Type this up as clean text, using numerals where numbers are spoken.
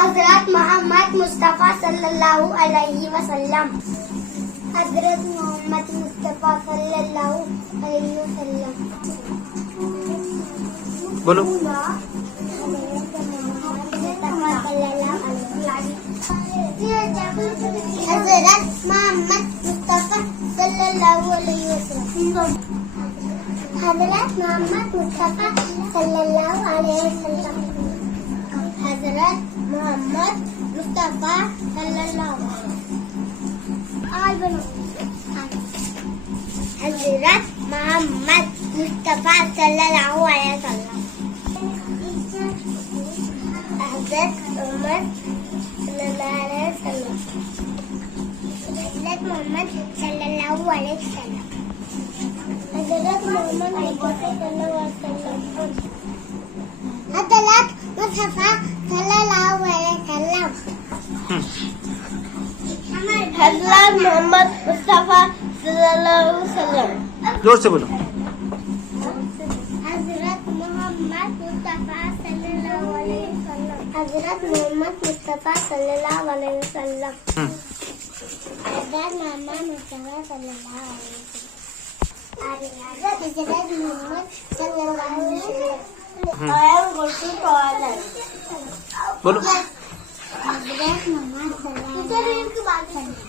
हजरत मोहम्मद मुस्तफ़ा सल्लल्लाहु अलैहि वसल्लम। हजरत मोहम्मद मुस्तफ़ा सल्लल्लाहु अलैहि वसल्लम। बोलो। हजरत मोहम्मद मुस्तफ़ा सल्लल्लाहु अलैहि वसल्लम। हजरत मोहम्मद मुस्तफ़ा सल्लल्लाहु अलैहि वसल्लम। हजरत मोहम्मद मुस्तफ़ा सल्लल्लाहु अलैहि वसल्लम। हजरत मोहम्मद मुस्तफ़ा सल्लल्लाहु अलैहि वसल्लम। हजरत मोहम्मद सल्लल्लाहु अलैहि वसल्लम। हजरत मोहम्मद सल्लल्लाहु अलैहि वसल्लम। हजरत मोहम्मद मुस्तफ़ा सल्लल्लाहु अलैहि वसल्लम। हजरत मुस्तफ़ा सल्लल्लाहु अलैहि वसल्लम। हजरत मोहम्मद मुस्तफ़ा सल्लल्लाहु अलैहि वसल्लम। जोर से बोलो। हजरत मोहम्मद मुस्तफ़ा सल्लल्लाहु अलैहि वसल्लम। हजरत मोहम्मद मुस्तफ़ा सल्लल्लाहु अलैहि वसल्लम। हजरत मोहम्मद मुस्तफ़ा सल्लल्लाहु अलैहि वसल्लम। हजरत मोहम्मद सल्लल्लाहु अलैहि वसल्लम। I am going to toilet. बोलो। हजरत मोहम्मद सल्लल्लाहु अलैहि वसल्लम।